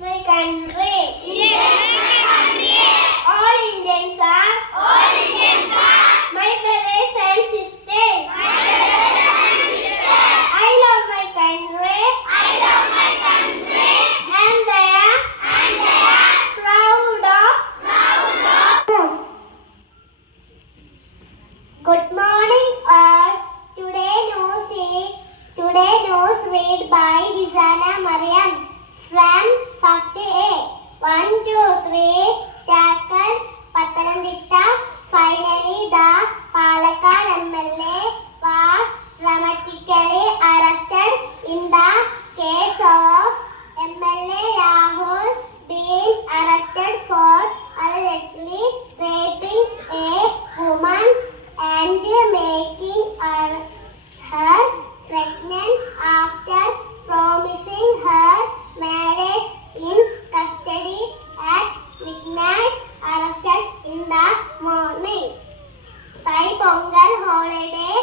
my country making her, her pregnant after promising her marriage in custody at midnight arrested in the morning. Pai Pongal holiday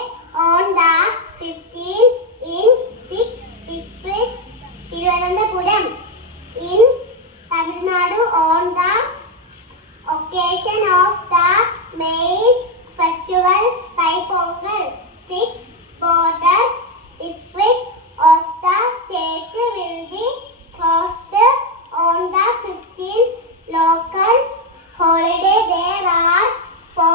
on the 15th in 6th district Tiruvananthapuram in Tamil Nadu on the occasion of the May festival Thaiponggal. 6. Border district of the state will be closed on the 15th local holiday. There are 4.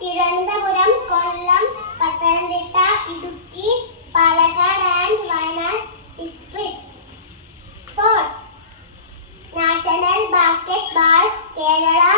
Tirundapuram, Kollam, Pathanamthitta, Idukki, Palakkad and Wayanad district. 4. National Basketball Kerala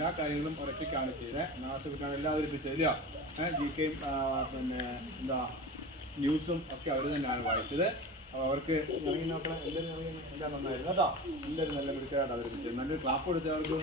എല്ലാ കാര്യങ്ങളും ഒരൊറ്റയ്ക്കാണ് ചെയ്തത് നാസിർക്കാണ് എല്ലാം അവരിപ്പിച്ചത് ഇല്ല G കെയും പിന്നെ എന്താ ന്യൂസും ഒക്കെ അവർ തന്നെയാണ് വായിച്ചത്. അപ്പോൾ അവർക്ക് ഇറങ്ങി നോക്കണം. എല്ലാവരും ഇറങ്ങി എല്ലാം നന്നായിരുന്നു. കേട്ടോ. എല്ലാവരും നല്ല മിടുക്കായിട്ട് അവതരിപ്പിച്ചത് നല്ലൊരു ക്ലാപ്പ് കൊടുത്തവർക്കും